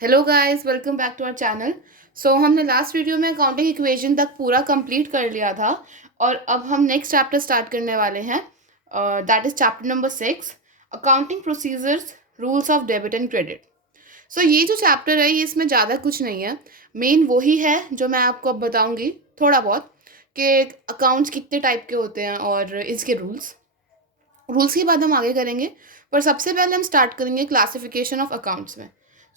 Hello guys, welcome back to our channel. हमने last video में accounting equation तक पूरा कंप्लीट कर लिया था और अब हम नेक्स्ट चैप्टर स्टार्ट करने वाले हैं। That is chapter number 6, accounting procedures, rules of debit and credit. ये जो चैप्टर है ये इसमें ज़्यादा कुछ नहीं है। मेन वही है जो मैं आपको अब बताऊंगी थोड़ा बहुत, कि अकाउंट्स कितने टाइप के होते हैं और इसके रूल्स रूल्स की बात हम आगे करेंगे। पर सबसे पहले हम स्टार्ट करेंगे क्लासिफिकेशन ऑफ अकाउंट्स में।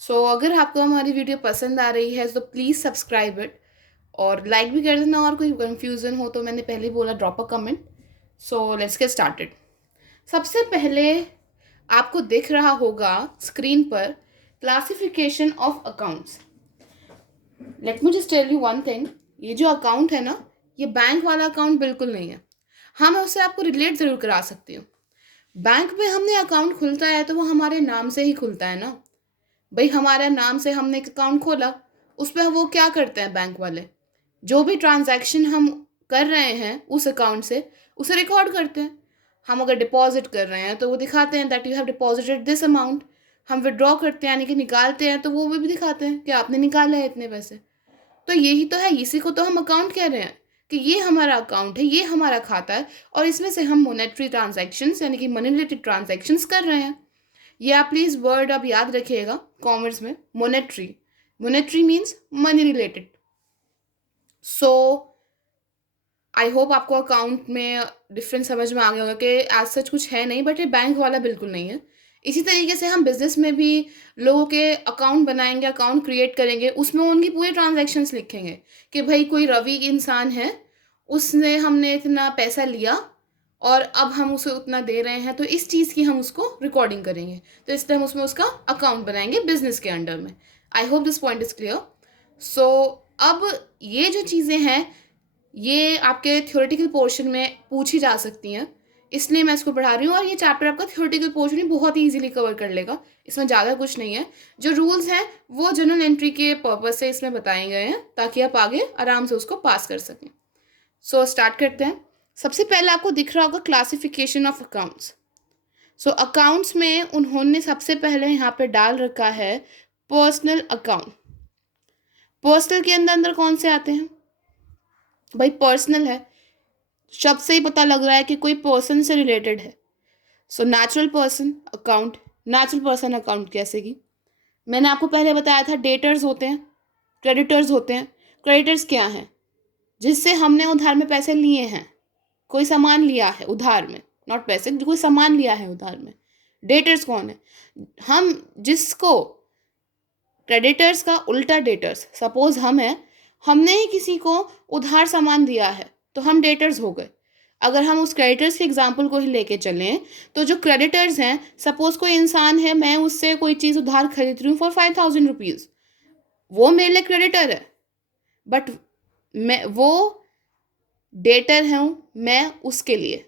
अगर आपको हमारी वीडियो पसंद आ रही है तो प्लीज़ सब्सक्राइब इट और लाइक भी कर देना, और कोई कन्फ्यूज़न हो तो मैंने पहले ही बोला, drop a comment. Let's get started. सबसे पहले आपको दिख रहा होगा स्क्रीन पर classification of accounts. Let me just tell you one thing, ये जो अकाउंट है ना, ये बैंक वाला अकाउंट बिल्कुल नहीं है। हाँ, मैं उससे आपको रिलेट ज़रूर करा सकती हूँ। बैंक में हमने अकाउंट खुलता है तो वो हमारे नाम से ही खुलता है ना। भाई, हमारे नाम से हमने एक अकाउंट खोला, उस पर वो क्या करते हैं बैंक वाले, जो भी ट्रांजैक्शन हम कर रहे हैं उस अकाउंट से उसे रिकॉर्ड करते हैं। हम अगर डिपॉजिट कर रहे हैं तो वो दिखाते हैं that you have deposited this amount. हम विड्रॉ करते हैं यानी कि निकालते हैं तो वो भी दिखाते हैं कि आपने निकाले हैं इतने पैसे। तो यही तो है, इसी को तो हम अकाउंट कह रहे हैं कि ये हमारा अकाउंट है, ये हमारा खाता है और इसमें से हम मोनेटरी ट्रांजैक्शंस यानी कि मनी रिलेटेड ट्रांजैक्शंस कर रहे हैं। ये आप प्लीज़ वर्ड अब याद रखिएगा, कॉमर्स में monetary, monetary means money related. So I hope आपको अकाउंट में डिफरेंस समझ में आ गया होगा कि एज सच कुछ है नहीं, बट ये बैंक वाला बिल्कुल नहीं है। इसी तरीके से हम बिजनेस में भी लोगों के अकाउंट बनाएंगे, अकाउंट क्रिएट करेंगे, उसमें उनकी पूरी ट्रांजैक्शंस लिखेंगे कि भाई कोई रवि इंसान है, उसने हमने इतना पैसा लिया और अब हम उसे उतना दे रहे हैं, तो इस चीज़ की हम उसको रिकॉर्डिंग करेंगे, तो इसलिए हम उसमें उसका अकाउंट बनाएंगे बिजनेस के अंडर में। I hope this point is clear. So अब ये जो चीज़ें हैं ये आपके थ्योरेटिकल पोर्शन में पूछी जा सकती हैं, इसलिए मैं इसको पढ़ा रही हूँ। और ये चैप्टर आपका थ्योरेटिकल पोर्शन ही बहुत ही इजीली कवर कर लेगा, इसमें ज़्यादा कुछ नहीं है। जो रूल्स हैं वो जनरल एंट्री के पर्पज से इसमें बताए गए हैं ताकि आप आगे आराम से उसको पास कर सकें। स्टार्ट करते हैं। सबसे पहले आपको दिख रहा होगा क्लासिफिकेशन ऑफ अकाउंट्स। अकाउंट्स में उन्होंने सबसे पहले यहाँ पे डाल रखा है पर्सनल अकाउंट। पर्सनल के अंदर अंदर कौन से आते हैं भाई? पर्सनल है, शब्द से ही पता लग रहा है कि कोई पर्सन से रिलेटेड है। Natural person account, natural person account कैसे की मैंने आपको पहले बताया था, डेटर्स होते हैं, क्रेडिटर्स होते हैं। क्रेडिटर्स क्या हैं? जिससे हमने उधार में पैसे लिए हैं, कोई सामान लिया है उधार में, नॉट पैसे, कोई सामान लिया है उधार में। डेटर्स कौन है? हम जिसको, क्रेडिटर्स का उल्टा डेटर्स। सपोज हम हैं, हमने ही किसी को उधार सामान दिया है तो हम डेटर्स हो गए। अगर हम उस क्रेडिटर्स के एग्जाम्पल को ही लेके चलें तो जो क्रेडिटर्स हैं, सपोज कोई इंसान है, मैं उससे कोई चीज़ उधार खरीद रही हूँ फॉर 5,000 रुपीज़, वो मेरे लिए क्रेडिटर है, बट मैं वो डेटर हूँ मैं उसके लिए।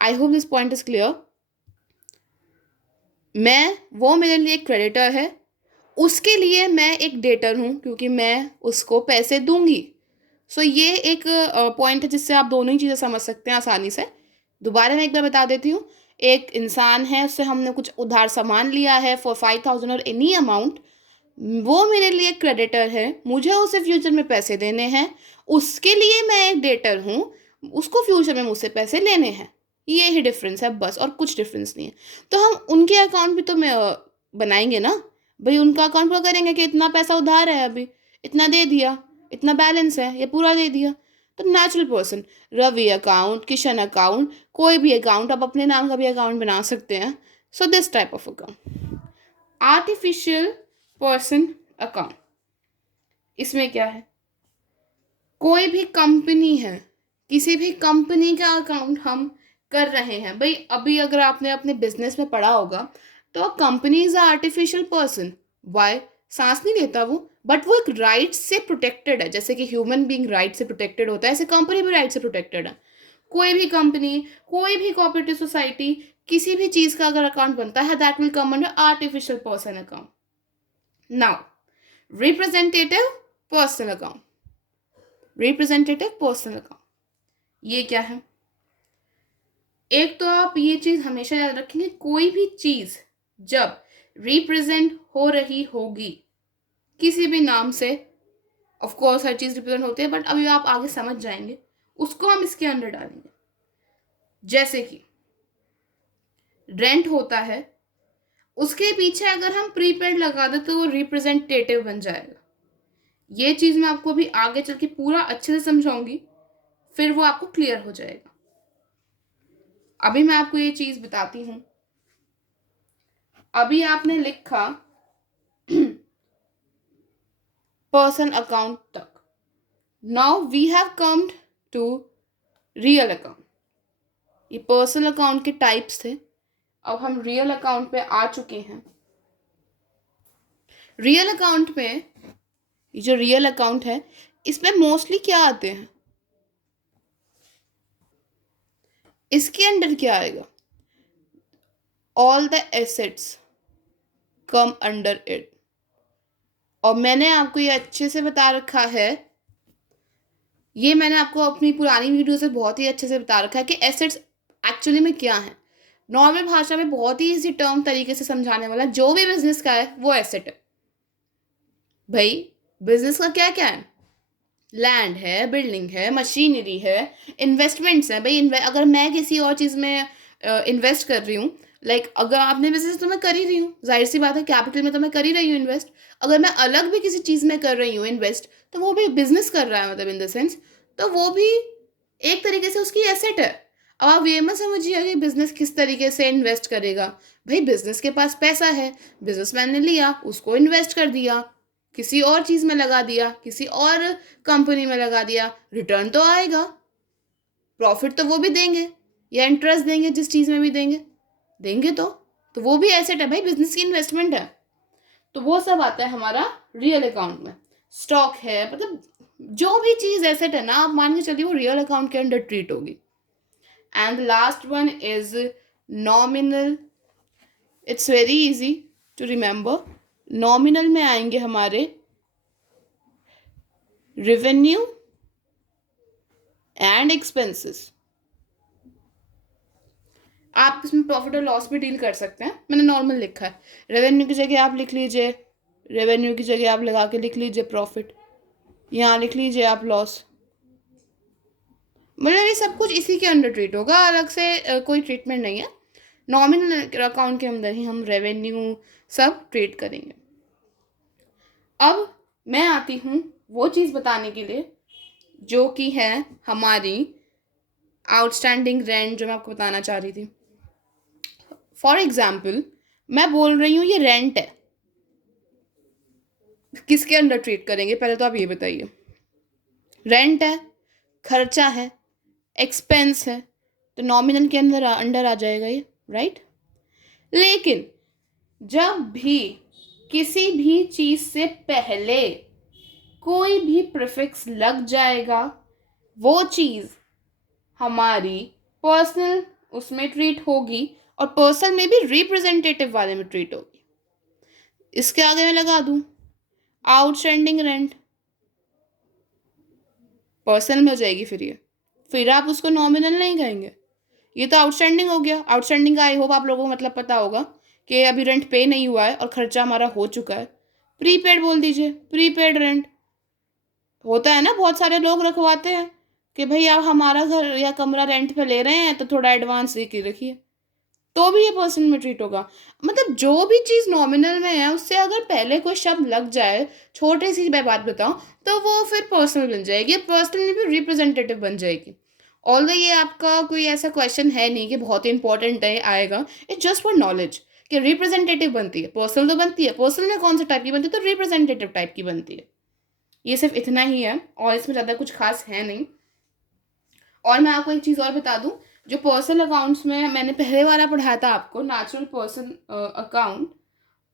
आई hope this point is clear. वो मेरे लिए क्रेडिटर है, उसके लिए मैं एक डेटर हूँ क्योंकि मैं उसको पैसे दूंगी। ये एक पॉइंट है जिससे आप दोनों ही चीज़ें समझ सकते हैं आसानी से। दोबारा मैं एक बार बता देती हूँ। एक इंसान है, उससे हमने कुछ उधार सामान लिया है फॉर 5,000 और एनी अमाउंट, वो मेरे लिए क्रेडिटर है, मुझे उसे फ्यूचर में पैसे देने हैं, उसके लिए मैं एक डेटर हूँ, उसको फ्यूचर में मुझसे पैसे लेने हैं। ये ही डिफरेंस है बस, और कुछ डिफरेंस नहीं है। तो हम उनके अकाउंट भी तो मैं बनाएंगे ना भाई, उनका अकाउंट पूरा करेंगे कि इतना पैसा उधार है, अभी इतना दे दिया, इतना बैलेंस है, ये पूरा दे दिया। तो natural person, Ravi account, Kishan account, कोई भी अकाउंट, आप अपने नाम का भी अकाउंट बना सकते हैं। This type of account. Artificial person account, इसमें क्या है? कोई भी कंपनी है, किसी भी कंपनी का अकाउंट हम कर रहे हैं भाई। अभी अगर आपने अपने बिजनेस में पढ़ा होगा तो company is artificial person. Why? सांस नहीं लेता वो, बट वो एक राइट से प्रोटेक्टेड है। जैसे कि ह्यूमन बीइंग राइट से प्रोटेक्टेड होता है, ऐसे कंपनी भी राइट से प्रोटेक्टेड है। कोई भी कंपनी, कोई भी कोऑपरेटिव सोसाइटी, किसी भी चीज का अगर अकाउंट बनता है, that will come under artificial person account. Now, representative personal account, representative personal account, ये क्या है? एक तो आप ये चीज हमेशा याद रखेंगे, कोई भी चीज जब रिप्रेजेंट हो रही होगी किसी भी नाम से, of course her cheese represent होती है, बट अभी आप आगे समझ जाएंगे, उसको हम इसके अंडर डालेंगे। जैसे कि रेंट होता है, उसके पीछे अगर हम प्रीपेड लगा दें तो वो रिप्रेजेंटेटिव बन जाएगा। ये चीज़ मैं आपको अभी आगे चल के पूरा अच्छे से समझाऊंगी, फिर वो आपको क्लियर हो जाएगा। अभी मैं आपको ये चीज़ बताती हूँ। अभी आपने लिखा पर्सन अकाउंट तक। Now we have comed to real account. ये पर्सनल अकाउंट के टाइप्स थे, अब हम रियल अकाउंट पे आ चुके हैं। रियल अकाउंट में, ये जो रियल अकाउंट है, इसमें मोस्टली क्या आते हैं, इसके अंडर क्या आएगा, all the assets come under it. और मैंने आपको ये अच्छे से बता रखा है, ये मैंने आपको अपनी पुरानी वीडियो से बहुत ही अच्छे से बता रखा है कि एसेट्स एक्चुअली में क्या है। नॉर्मल भाषा में बहुत ही इजी टर्म तरीके से समझाने वाला, जो भी बिजनेस का है वो एसेट है। भाई बिजनेस का क्या क्या है, लैंड है, बिल्डिंग है, मशीनरी है, इन्वेस्टमेंट्स है। भाई अगर मैं किसी और चीज़ में इन्वेस्ट कर रही हूँ, लाइक अगर आपने बिजनेस तो मैं कर ही रही हूँ, जाहिर सी बात है कैपिटल में तो मैं कर ही रही हूँ इन्वेस्ट। अगर मैं अलग भी किसी चीज़ में कर रही हूँ इन्वेस्ट, तो वो भी बिजनेस कर रहा है, मतलब इन द सेंस, तो वो भी एक तरीके से उसकी एसेट है। अब आप ये मत समझिए कि बिजनेस किस तरीके से इन्वेस्ट करेगा। भाई बिजनेस के पास पैसा है, बिजनेसमैन ने लिया, उसको इन्वेस्ट कर दिया, किसी और चीज़ में लगा दिया, किसी और कंपनी में लगा दिया, रिटर्न तो आएगा, प्रॉफिट तो वो भी देंगे, या इंटरेस्ट देंगे, जिस चीज़ में भी देंगे देंगे तो वो भी एसेट है भाई, बिजनेस की इन्वेस्टमेंट है। तो वो सब आता है हमारा रियल अकाउंट में। स्टॉक है, मतलब जो भी चीज़ एसेट है ना, आप मान के चलिए वो रियल अकाउंट के अंडर ट्रीट होगी। And last one is nominal. It's very easy to remember. Nominal में आएंगे हमारे रेवेन्यू एंड एक्सपेंसेस। आप इसमें प्रॉफिट और लॉस भी डील कर सकते हैं, मैंने नॉर्मल लिखा है। रेवेन्यू की जगह आप लिख लीजिए, रेवेन्यू की जगह आप लगा के लिख लीजिए प्रॉफिट, यहाँ लिख लीजिए आप लॉस। मतलब ये सब कुछ इसी के अंडर ट्रीट होगा, अलग से कोई ट्रीटमेंट नहीं है। नॉमिनल अकाउंट के अंदर ही हम रेवेन्यू सब ट्रीट करेंगे। अब मैं आती हूँ वो चीज़ बताने के लिए जो कि है हमारी आउटस्टैंडिंग रेंट, जो मैं आपको बताना चाह रही थी। फॉर एग्जाम्पल मैं बोल रही हूँ ये रेंट है, किसके अंडर ट्रीट करेंगे पहले तो आप ये बताइए। रेंट है, खर्चा है, एक्सपेंस है, तो नॉमिनल के अंडर आ जाएगा ये, राइट। लेकिन जब भी किसी भी चीज़ से पहले कोई भी प्रीफिक्स लग जाएगा, वो चीज़ हमारी पर्सनल उसमें ट्रीट होगी, और पर्सनल में भी रिप्रेजेंटेटिव वाले में ट्रीट होगी। इसके आगे मैं लगा दूं आउटस्टैंडिंग रेंट, पर्सनल में हो जाएगी फिर आप उसको नॉमिनल नहीं कहेंगे, ये तो आउटस्टैंडिंग हो गया। आउटस्टैंडिंग का आई होप आप लोगों को मतलब पता होगा कि अभी रेंट पे नहीं हुआ है और खर्चा हमारा हो चुका है, प्रीपेड बोल दीजिए, प्रीपेड रेंट। होता है ना, बहुत सारे लोग रखवाते हैं कि भाई आप हमारा घर या कमरा रेंट पे ले रहे हैं तो थोड़ा एडवांस दे के रखिए, तो भी ये पर्सनल में ट्रीट होगा। मतलब जो भी चीज़ नॉमिनल में है उससे अगर पहले कोई शब्द लग जाए, छोटी सी मैं बात बताऊं, तो वो फिर पर्सनल बन जाएगी, पर्सनल में भी रिप्रेजेंटेटिव बन जाएगी। ऑल्दो ये आपका कोई ऐसा क्वेश्चन है नहीं कि बहुत ही इंपॉर्टेंट है आएगा, इट्स जस्ट फॉर नॉलेज कि रिप्रेजेंटेटिव बनती है, पर्सनल तो बनती है, पर्सनल में कौन सा टाइप की बनती है, तो रिप्रेजेंटेटिव टाइप की बनती है। ये सिर्फ इतना ही है और इसमें ज़्यादा कुछ खास है नहीं। और मैं आपको एक चीज़ और बता दूं, जो पर्सनल अकाउंट्स में मैंने पहले वाला पढ़ाया था आपको, नेचुरल पर्सन अकाउंट,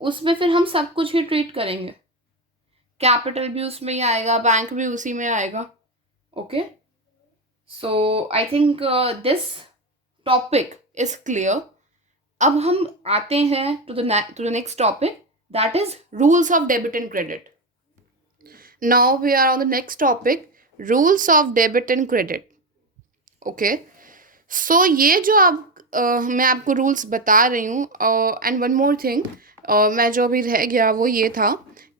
उसमें फिर हम सब कुछ ही ट्रीट करेंगे, कैपिटल भी उसमें ही आएगा, बैंक भी उसी में आएगा। Okay, so I think this topic is clear. अब हम आते हैं to the next topic, that is rules of debit and credit. Now we are on the next topic, rules of debit and credit. Okay, so ये जो मैं आपको rules बता रही हूँ, एंड वन मोर थिंग, मैं जो अभी रह गया वो ये था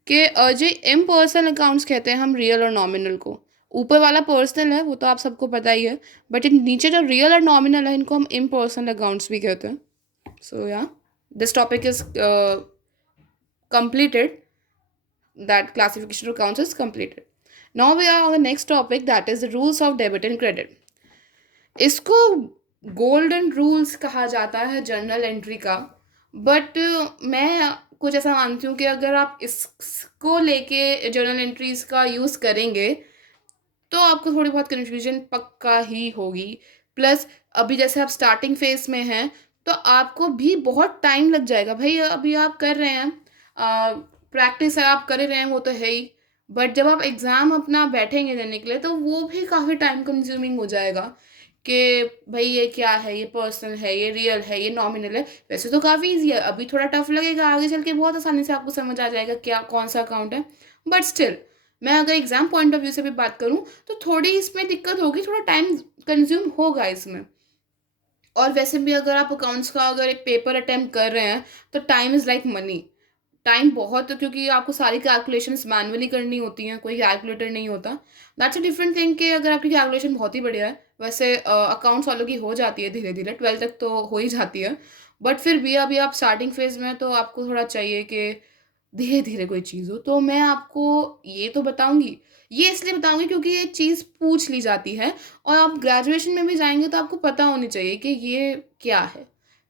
कि जो इम्पर्सनल अकाउंट्स कहते हैं हम रियल और नॉमिनल को। ऊपर वाला पर्सनल है वो तो आप सबको पता ही है, बट इन नीचे जो रियल और नॉमिनल है इनको हम इम्पर्सनल अकाउंट्स भी कहते हैं. सो या this topic is completed. That classification of accounts is completed. Now we are on the next topic, that is the rules of debit and credit. इसको गोल्डन रूल्स कहा जाता है जर्नल एंट्री का, but मैं कुछ ऐसा मानती हूँ कि अगर आप इसको लेके जर्नल एंट्रीज का यूज़ करेंगे तो आपको थोड़ी बहुत कन्फ्यूजन पक्का ही होगी. प्लस अभी जैसे आप स्टार्टिंग फेज में हैं तो आपको भी बहुत टाइम लग जाएगा भाई. अभी आप कर रहे हैं, प्रैक्टिस है आप कर रहे हैं वो तो है ही, बट जब आप एग्ज़ाम अपना बैठेंगे देने के लिए तो वो भी काफ़ी टाइम कंज्यूमिंग हो जाएगा कि भाई ये क्या है, ये पर्सनल है, ये रियल है, ये नॉमिनल है. वैसे तो काफ़ी ईजी है, अभी थोड़ा टफ लगेगा, आगे चल के बहुत आसानी से आपको समझ आ जाएगा क्या कौन सा अकाउंट है. बट स्टिल मैं अगर एग्ज़ाम पॉइंट ऑफ व्यू से भी बात करूँ तो थोड़ी इसमें दिक्कत होगी, थोड़ा टाइम कंज्यूम होगा इसमें. और वैसे भी अगर आप अकाउंट्स का अगर एक पेपर अटेम्प्ट कर रहे हैं तो time is like money. Time बहुत, क्योंकि आपको सारी कैलकुलेशंस मैनुअली करनी होती हैं, कोई कैलकुलेटर नहीं होता. दैट्स अ डिफरेंट थिंग कि अगर आपकी कैलकुलेशन बहुत ही बढ़िया है. वैसे अकाउंट्स वालों की हो जाती है धीरे धीरे, 12 तक तो हो ही जाती है, बट फिर भी अभी आप स्टार्टिंग फेज में तो आपको थोड़ा चाहिए कि धीरे धीरे कोई चीज़ हो. तो मैं आपको ये तो बताऊंगी, ये इसलिए बताऊंगी क्योंकि ये चीज़ पूछ ली जाती है और आप ग्रेजुएशन में भी जाएंगे तो आपको पता होनी चाहिए कि ये क्या है,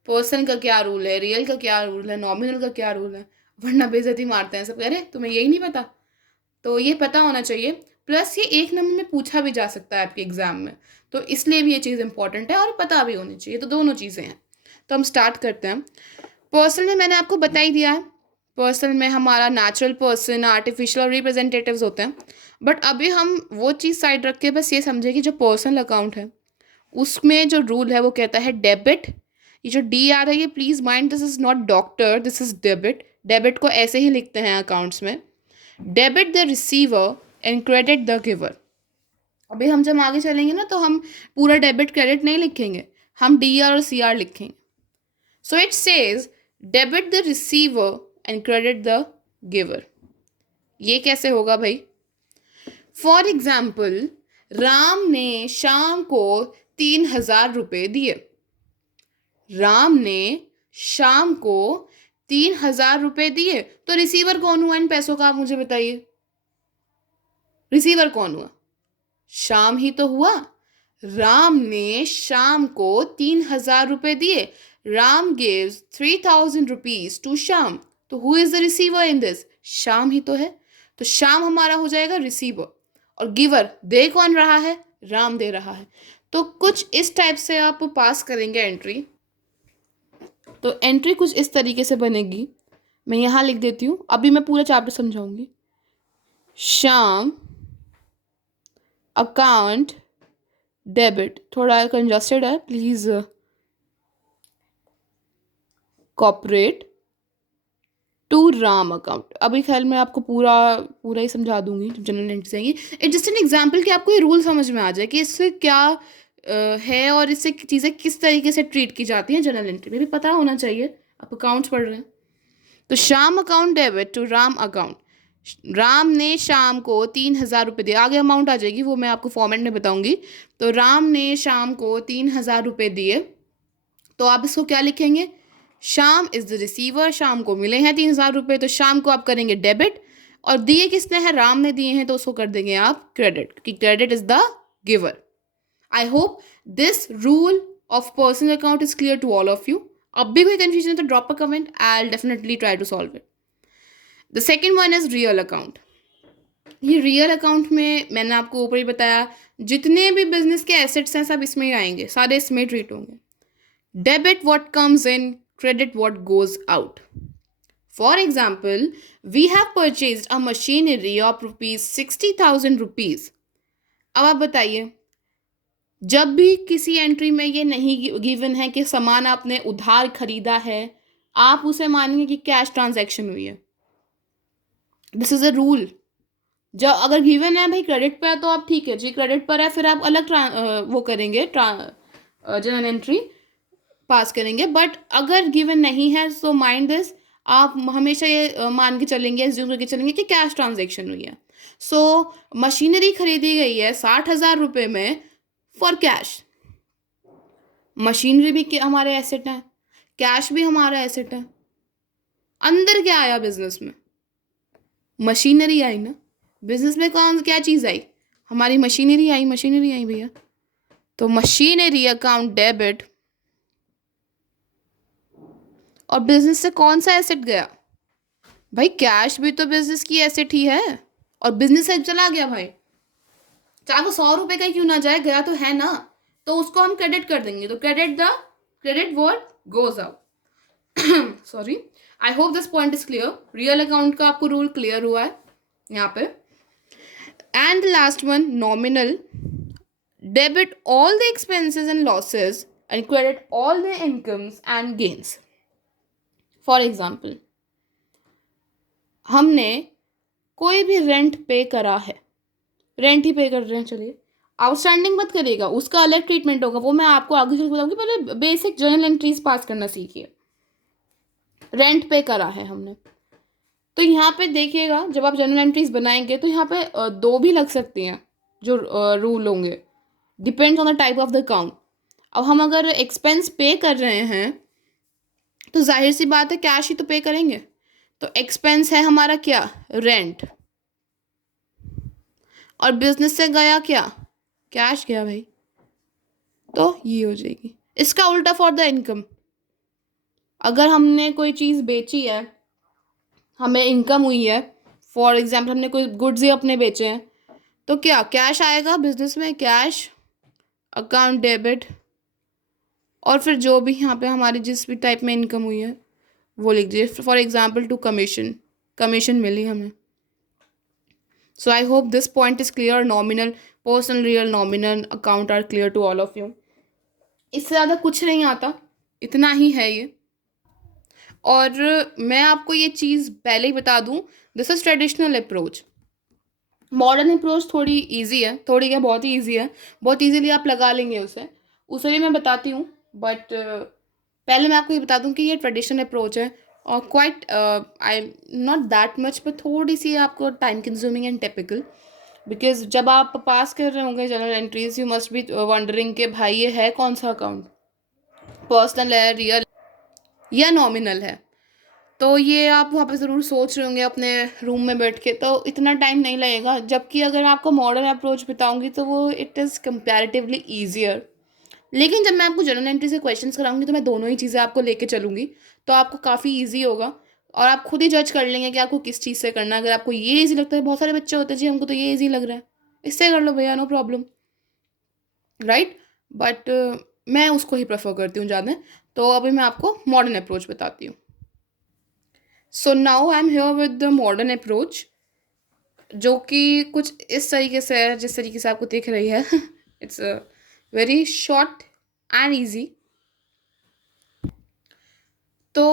पर्सन का क्या रूल है, रियल का क्या रूल है, नॉमिनल का क्या रूल है. वरना बेइज्जती मारते हैं सब, अरे तुम्हें यही नहीं पता. तो ये पता होना चाहिए. प्लस ये एक नंबर में पूछा भी जा सकता है आपके एग्जाम में, तो इसलिए भी ये चीज़ इंपॉर्टेंट है और पता भी होनी चाहिए. तो दोनों चीज़ें हैं. तो हम स्टार्ट करते हैं. पर्सन में मैंने आपको बता ही दिया है. पर्सन में हमारा नेचुरल पर्सन, आर्टिफिशियल और रिप्रेजेंटेटिव्स होते हैं. बट अभी हम वो चीज़ साइड रख के बस ये समझे कि जो पर्सनल अकाउंट है उसमें जो रूल है वो कहता है डेबिट. ये जो डी आ रहा है ये please mind, this is not doctor, this is debit. Debit को ऐसे ही लिखते हैं अकाउंट्स में, debit the receiver and credit the giver. अभी हम जब आगे चलेंगे ना तो हम पूरा डेबिट क्रेडिट नहीं लिखेंगे, हम डी आर और सी आर लिखेंगे. So it says debit the receiver and credit the giver. ये कैसे होगा भाई? फॉर एग्जाम्पल, राम ने शाम को 3,000 रुपये दिए. राम ने शाम को 3,000 रुपये दिए, तो रिसीवर कौन हुआ इन पैसों का, आप मुझे बताइए. रिसीवर कौन हुआ? शाम ही तो हुआ. राम ने शाम को 3,000 रुपये दिए. Ram gives 3,000 rupees to Shyam. तो who is the receiver in this? Shyam ही तो है. तो श्याम हमारा हो जाएगा रिसीवर, और गिवर दे कौन रहा है? राम दे रहा है. तो कुछ इस टाइप से आप पास करेंगे एंट्री. तो एंट्री कुछ इस तरीके से बनेगी. मैं यहाँ लिख देती हूँ, अभी मैं पूरा चैप्टर समझाऊंगी. श्याम अकाउंट डेबिट, थोड़ा कंजस्टेड है, please cooperate to Ram account. अभी खैर मैं आपको पूरा पूरा ही समझा दूंगी जब जनरल एंट्री आएंगी. इट जस्ट एन एग्जाम्पल कि आपको ये रूल समझ में आ जाए कि इससे क्या है और इससे चीज़ें किस तरीके से ट्रीट की जाती हैं जनरल एंट्री में भी पता होना चाहिए. आप अकाउंट्स पढ़ रहे हैं. तो Shyam account debit to Ram account. Ram ने शाम को 3,000 रुपये दिए. आगे अमाउंट आ जाएगी, वो मैं आपको फॉर्मेट में बताऊंगी. तो राम ने शाम को 3,000 रुपये दिए, तो आप इसको क्या लिखेंगे? शाम इज द रिसीवर, शाम को मिले हैं 3,000 रुपये, तो शाम को आप करेंगे डेबिट. और दिए किसने हैं? राम ने दिए हैं, तो उसको कर देंगे आप क्रेडिट, क्योंकि credit is the giver. I hope this rule of personal account is clear to all of you. अब भी कोई कंफ्यूजन है तो drop a comment, I will definitely try to solve it. The second one is real account. ये real account में मैंने आपको ऊपर ही बताया, जितने भी बिजनेस के एसेट्स हैं सब इसमें ही आएंगे, सारे इसमें ट्रीट होंगे. Debit what comes in, credit what goes out. For example, we have purchased a machinery of ₹60,000 rupees. अब आप बताइए, जब भी किसी एंट्री में ये नहीं गिवन है कि सामान आपने उधार खरीदा है, आप उसे मानेंगे कि कैश ट्रांजैक्शन हुई है. This is a rule. जब अगर गिवन है भाई क्रेडिट पर है तो आप ठीक है जी, क्रेडिट पर है, फिर आप अलग वो करेंगे, जनरल एंट्री पास करेंगे. बट अगर गिवन नहीं है तो माइंड दिस, आप हमेशा ये मान के चलेंगे, एज्यूम करके चलेंगे कि कैश ट्रांजैक्शन हुई है। सो मशीनरी खरीदी गई है 60,000 रुपये में फॉर कैश। मशीनरी भी हमारे एसेट है, कैश भी हमारा एसेट है। अंदर क्या आया बिजनेस में? मशीनरी आई ना। बिजनेस में कौन क्या चीज़ आई? हमारी मशीनरी आई, मशीनरी आई भैया। तो मशीनरी अकाउंट डेबिट। और बिजनेस से कौन सा एसेट गया? भाई कैश भी तो बिजनेस की एसेट ही है। और बिजनेस से चला गया भाई, चाहे वो 100 रुपए का ही क्यों ना जाए, गया तो है ना। तो उसको हम क्रेडिट कर देंगे। तो credit word goes out. Sorry, I hope this point is clear. Real account का आपको रूल क्लियर हुआ है यहाँ पे। And last one, nominal. Debit all the expenses and losses and credit all the incomes and gains. For example, हमने कोई भी rent पे करा है, रेंट ही पे कर रहे हैं, चलिए आउटस्टैंडिंग मत करिएगा, उसका अलग ट्रीटमेंट होगा, वो मैं आपको आगे चल बताऊंगी। पहले बेसिक जर्नल एंट्रीज पास करना सीखिए। रेंट पे करा है हमने, तो यहाँ पे देखिएगा जब आप जर्नल एंट्रीज बनाएंगे तो यहाँ पे दो भी लग सकती हैं जो रूल होंगे, depends on the type of the account. अब हम अगर एक्सपेंस पे कर रहे हैं तो जाहिर सी बात है कैश ही तो पे करेंगे। तो एक्सपेंस है हमारा क्या? रेंट। और बिजनेस से गया क्या? कैश गया भाई। तो ये हो जाएगी। इसका उल्टा फॉर द इनकम, अगर हमने कोई चीज़ बेची है, हमें इनकम हुई है, फॉर एग्जाम्पल हमने कोई गुड्स ही अपने बेचे हैं, तो क्या कैश आएगा बिजनेस में, कैश अकाउंट डेबिट। और फिर जो भी यहाँ पे हमारी जिस भी टाइप में इनकम हुई है वो लिख दीजिए। For example to commission, commission मिली हमें। So I hope this point is clear. Nominal, personal, real, nominal account are clear to all of you. इससे ज़्यादा कुछ नहीं आता, इतना ही है ये। और मैं आपको ये चीज़ पहले ही बता दूं, this is traditional approach. Modern approach थोड़ी इजी है, थोड़ी क्या बहुत ही इजी है, बहुत इजीली आप लगा लेंगे उसे, उसे भी मैं बताती हूँ। बट पहले मैं आपको ये बता दूँ कि ये ट्रेडिशनल अप्रोच है और quite I not that much, पर थोड़ी सी आपको time consuming and typical. Because जब आप पास कर रहे होंगे general entries, you must be wondering कि भाई ये है कौन सा अकाउंट, पर्सनल है, रियल या नॉमिनल है। तो ये आप वहाँ पे ज़रूर सोच रहे होंगे अपने रूम में बैठ के, तो इतना टाइम नहीं लगेगा। जबकि अगर आपको मॉडर्न अप्रोच बताऊंगी तो वो इट इज़ कंपैरेटिवली ईजियर। लेकिन जब मैं आपको जनरल एंट्री से क्वेश्चंस कराऊंगी तो मैं दोनों ही चीज़ें आपको लेके चलूँगी, तो आपको काफ़ी ईजी होगा। और आप खुद ही जज कर लेंगे कि आपको किस चीज़ से करना है। अगर आपको ये ईजी लगता है, बहुत सारे बच्चे होते हैं जी हमको तो ये ईजी लग रहा है, इससे कर लो भैया, नो प्रॉब्लम, राइट। बट मैं उसको ही प्रेफर करती हूँ ज़्यादा। तो अभी मैं आपको मॉडर्न अप्रोच बताती हूँ। So now I am here with the modern approach, जो कि कुछ इस तरीके से है जिस तरीके से आपको दिख रही है। It's very short and easy. तो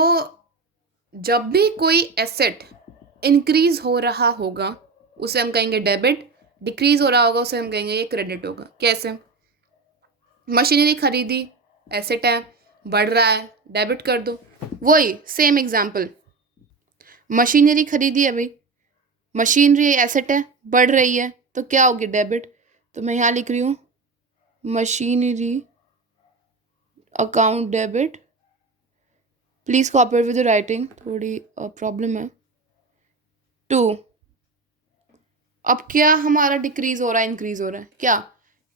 जब भी कोई एसेट इंक्रीज हो रहा होगा उसे हम कहेंगे डेबिट, डिक्रीज हो रहा होगा उसे हम कहेंगे ये क्रेडिट होगा। कैसे? मशीनरी खरीदी, एसेट है, बढ़ रहा है, डेबिट कर दो। वही सेम एग्जांपल, मशीनरी खरीदी है भाई, मशीनरी एसेट है, बढ़ रही है, तो क्या होगी? डेबिट। तो मैं यहाँ लिख रही हूँ machinery account debit. Please cooperate with the writing, थोड़ी प्रॉब्लम है। 2, अब क्या हमारा डिक्रीज हो रहा है, इंक्रीज हो रहा है? क्या?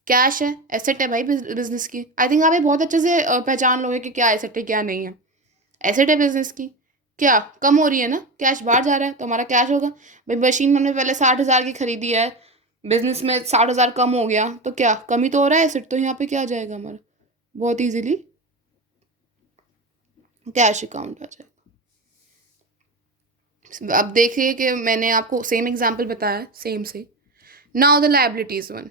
कैश है, एसेट है भाई बिजनेस की। आई थिंक आप ये बहुत अच्छे से पहचान लोगे कि क्या एसेट है क्या नहीं है। एसेट है बिजनेस की, क्या कम हो रही है ना, कैश बाहर जा रहा है तो हमारा कैश होगा। भाई मशीन हमने पहले 60,000 की खरीदी है, बिजनेस में 60,000 कम हो गया, तो क्या कमी तो हो रहा है एसेट, तो यहाँ पे क्या आ जाएगा हमारा? बहुत ईजिली कैश अकाउंट आ जाएगा। अब देखिए कि मैंने आपको सेम एग्जांपल बताया, सेम से। Now the liabilities one.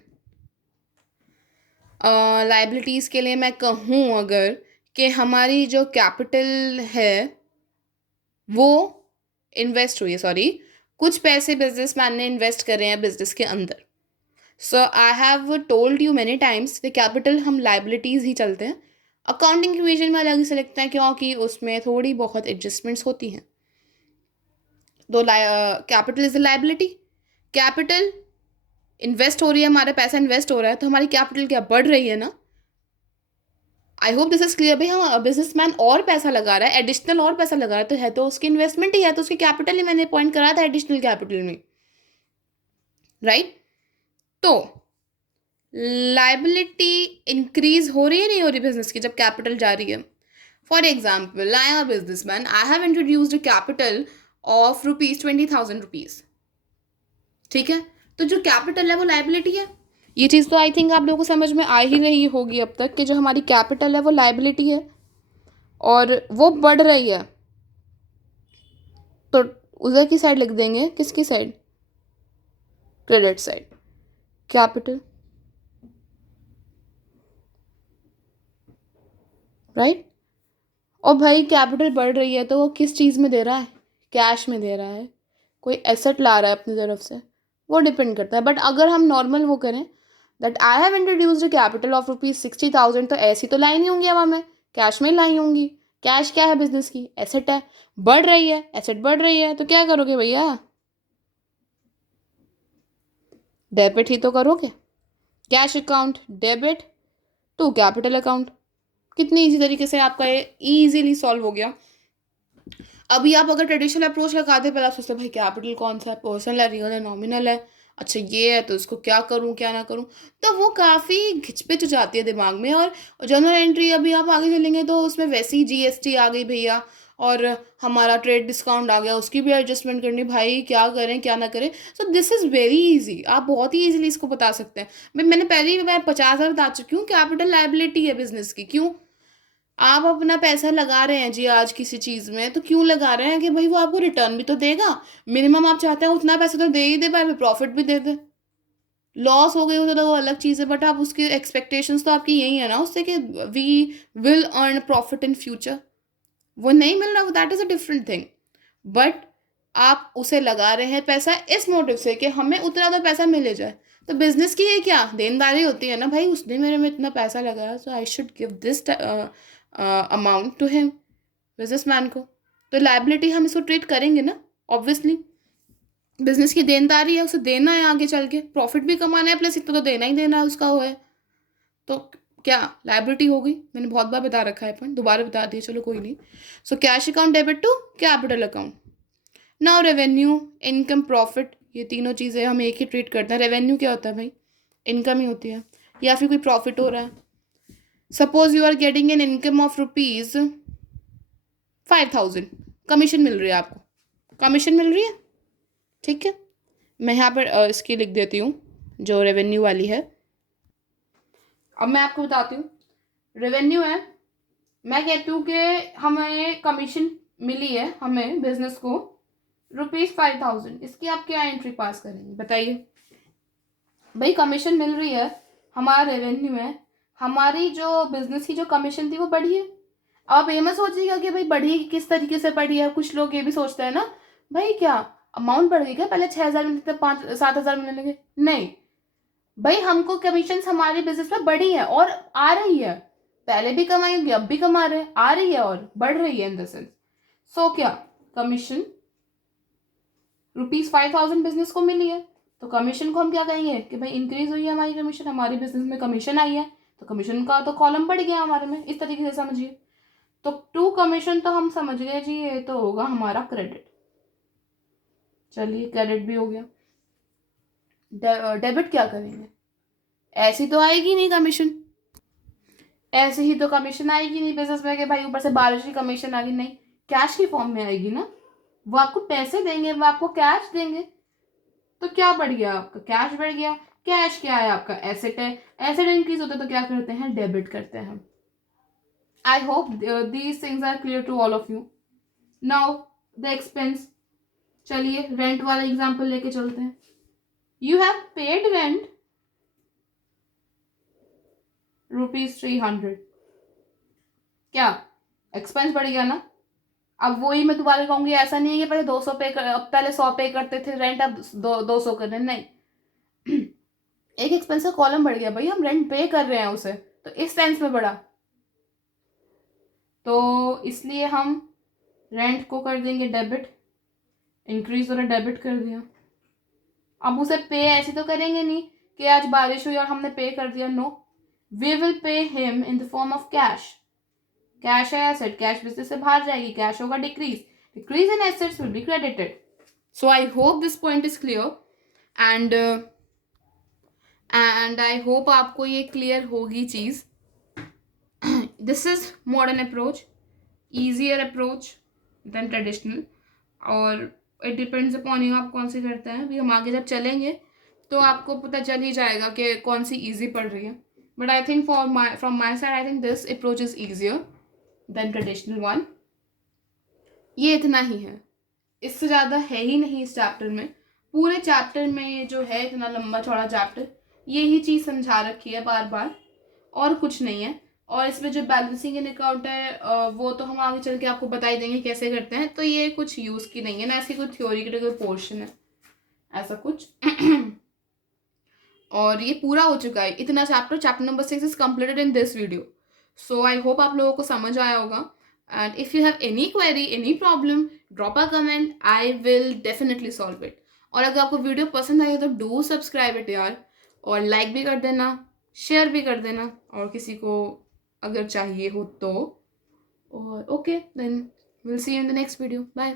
Liabilities के लिए मैं कहूँ अगर कि हमारी जो कैपिटल है वो इन्वेस्ट हुई है, सॉरी कुछ पैसे बिजनेसमैन ने इन्वेस्ट करे हैं बिजनेस के अंदर। So I have told you many times the capital हम लायबिलिटीज़ ही चलते हैं। अकाउंटिंग इक्वेशन में अलग से लिखते हैं क्योंकि उसमें थोड़ी बहुत एडजस्टमेंट्स होती हैं। तो capital is a liability. Capital invest हो रही है, हमारा पैसा इन्वेस्ट हो रहा है, तो हमारी कैपिटल क्या बढ़ रही है ना। आई होप दिस इज क्लियर। भाई हम बिजनेसमैन और पैसा लगा रहा है, एडिशनल और पैसा लगा रहा है, तो है तो उसकी इन्वेस्टमेंट ही है, तो उसकी कैपिटल ही मैंने पॉइंट करा था एडिशनल कैपिटल में, राइट। तो लाइबिलिटी इंक्रीज हो रही है नहीं हो रही बिजनेस की जब कैपिटल जा रही है। For example, I am a businessman, I have introduced a capital of ₹20,000। ठीक है, तो जो कैपिटल है वो लाइबिलिटी है। ये चीज़ तो आई थिंक आप लोगों को समझ में आ ही रही होगी अब तक कि जो हमारी कैपिटल है वो लाइबिलिटी है और वो बढ़ रही है। तो उधर की साइड लिख देंगे, किसकी side, credit side, capital, right. और भाई कैपिटल बढ़ रही है तो वो किस चीज़ में दे रहा है, कैश में दे रहा है, कोई एसेट ला रहा है अपनी तरफ से, वो डिपेंड करता है। बट अगर हम नॉर्मल वो करें that I have introduced capital of ₹60,000, तो ऐसी तो लाई नहीं होंगी अब हमें, कैश में लाई होंगी। कैश क्या है बिजनेस की, एसेट है, बढ़ रही है, एसेट बढ़ रही है, तो क्या करोगे भैया, डेबिट ही तो करोगे। Cash account debit to capital account. कितनी इजी तरीके से आपका ये इजीली सॉल्व हो गया। अभी आप अगर ट्रेडिशनल अप्रोच लगाते पहले आप सोचते भाई कैपिटल कौन सा है, पर्सनल है, रियल है, नॉमिनल है, अच्छा ये है तो इसको क्या करूं क्या ना करूं, तो वो काफ़ी घिचपिच हो जाती है दिमाग में। और जनरल एंट्री अभी आप आगे चलेंगे तो उसमें वैसे ही जीएसटी आ गई भैया, और हमारा ट्रेड डिस्काउंट आ गया, उसकी भी एडजस्टमेंट करनी, भाई क्या करें क्या ना करें। So this is very easy, आप बहुत ही ईजिली इसको बता सकते हैं। मैंने पहले ही मैं 50,000 बता चुकी हूँ, कैपिटल लाइबिलिटी है बिजनेस की। क्यों, आप अपना पैसा लगा रहे हैं जी आज किसी चीज़ में, तो क्यों लगा रहे हैं कि भाई वो आपको रिटर्न भी तो देगा। मिनिमम आप चाहते हैं उतना पैसा तो दे ही दे, भाई प्रॉफिट भी दे दे। लॉस हो गई हो तो वो अलग चीज़ है, बट आप उसकी एक्सपेक्टेशंस तो आपकी यही है ना उससे कि we will earn profit in future. वो नहीं मिल रहा, that is a different thing. But आप उसे लगा रहे हैं पैसा इस मोटिव से कि हमें उतना तो पैसा मिले जाए। तो बिजनेस की ये क्या देनदारी होती है ना, भाई उसने मेरे में इतना पैसा लगाया, so I should give this amount to him, businessman को। तो लाइबिलिटी हम इसको ट्रीट करेंगे ना, ऑब्वियसली। बिजनेस की देनदारी है, उसे देना है, आगे चल के प्रॉफिट भी कमाना है, प्लस इतना तो देना ही देना है उसका वो है। तो क्या लाइबिलिटी होगी, मैंने बहुत बार बता रखा है पॉइंट, दोबारा बता दिया, चलो कोई नहीं। So cash account debit to capital account. Now revenue, income, profit, ये तीनों चीज़ें हम एक ही ट्रीट करते हैं। रेवेन्यू क्या होता है भाई, इनकम ही होती है, या फिर कोई प्रॉफिट हो रहा है। Suppose you are getting an income of ₹5,000, commission मिल रही है आपको, कमीशन मिल रही है, ठीक है। मैं यहाँ पर इसकी लिख देती हूँ जो रेवेन्यू वाली है। अब मैं आपको बताती हूँ, रेवेन्यू है, मैं कहती हूँ कि हमें कमीशन मिली है, हमें बिजनेस को ₹5,000, इसकी आप क्या एंट्री पास करेंगे बताइए। भाई कमीशन मिल रही है, हमारा रेवेन्यू है, हमारी जो बिजनेस की जो कमीशन थी वो बढ़ी है। आप ये मत सोचिएगा कि भाई बढ़ी किस तरीके से बढ़ी है, कुछ लोग ये भी सोचते हैं ना, भाई क्या अमाउंट बढ़ गई क्या, पहले 6,000 मिलते थे 5-7,000 मिलने लगे, नहीं। भाई हमको कमीशन हमारे बिजनेस में बढ़ी है और आ रही है, पहले भी कमाई होगी अब भी कमा रहे हैं, आ रही है और बढ़ रही है इन द सेंस। सो क्या कमीशन ₹5,000 बिजनेस को मिली है, तो कमीशन को हम क्या कहेंगे कि भाई इंक्रीज हुई है हमारी कमीशन, हमारी बिजनेस में कमीशन आई है, तो कमीशन का तो कॉलम बढ़ गया हमारे में, इस तरीके से समझिए। तो टू कमीशन तो हम समझ गए जी, ये तो होगा हमारा क्रेडिट। चलिए क्रेडिट भी हो गया। डेबिट क्या करेंगे, ऐसी तो आएगी नहीं कमीशन, ऐसे ही तो कमीशन आएगी नहीं बिजनेस में कि भाई ऊपर से 12 की कमीशन आ गई, नहीं, कैश की फॉर्म में आएगी ना, वो आपको पैसे देंगे, वो आपको कैश देंगे। तो क्या बढ़ गया आपका, कैश बढ़ गया। कैश क्या है आपका, एसेट है, एसेट इंक्रीज होता है तो क्या करते हैं, डेबिट करते हैं। I hope these things are clear to all of you. Now the expense, चलिए रेंट वाला एग्जांपल लेके चलते हैं। यू हैव पेड रेंट ₹300, क्या एक्सपेंस बढ़ गया ना। अब वही मैं दोबारा कहूंगी, ऐसा नहीं है कि पहले 200 पे कर, अब पहले 100 पे करते थे रेंट, अब 200 कर रहे हैं, नहीं। एक एक्सपेंस का कॉलम बढ़ गया भाई, हम रेंट पे कर रहे हैं उसे, तो इस सेंस में बढ़ा, तो इसलिए हम रेंट को कर देंगे डेबिट, इंक्रीज और डेबिट कर दिया। अब उसे पे ऐसे तो करेंगे नहीं कि आज बारिश हुई और हमने पे कर दिया, no, we will pay him in the form of cash. Cash है एसेट, कैश बिजनेस से बाहर जाएगी, कैश होगा decrease, decrease in assets will be credited. So I hope this point is clear and I hope आपको ये clear होगी चीज़। This is modern approach, easier approach than traditional, और इट डिपेंड्स अपॉन यू आप कौन सी करते हैं। अभी हम आगे जब चलेंगे तो आपको पता चल ही जाएगा कि कौन सी ईजी पड़ रही है। But I think from my side I think this approach is easier than traditional one. ये इतना ही है, इससे ज़्यादा है ही नहीं इस चैप्टर में। पूरे चैप्टर में ये जो है इतना लंबा चौड़ा चैप्टर, ये ही चीज़ समझा रखी है बार बार, और कुछ नहीं है। और इसमें जो बैलेंसिंग इन अकाउंट है वो तो हम आगे चल के आपको बता ही देंगे कैसे करते हैं, तो ये कुछ यूज़ की नहीं है ना, ऐसी कोई थ्योरिटिकल पोर्शन है ऐसा कुछ। और ये पूरा हो चुका है इतना chapter, chapter number 6 is completed in this video. So I hope आप लोगों को समझ आया होगा। And if you have any query, any problem, drop a comment, I will definitely solve it. और अगर आपको वीडियो पसंद आई तो डू सब्सक्राइब इट यार, और लाइक भी कर देना, शेयर भी कर देना, और किसी को अगर चाहिए हो तो। और okay then will see you in the next video, bye.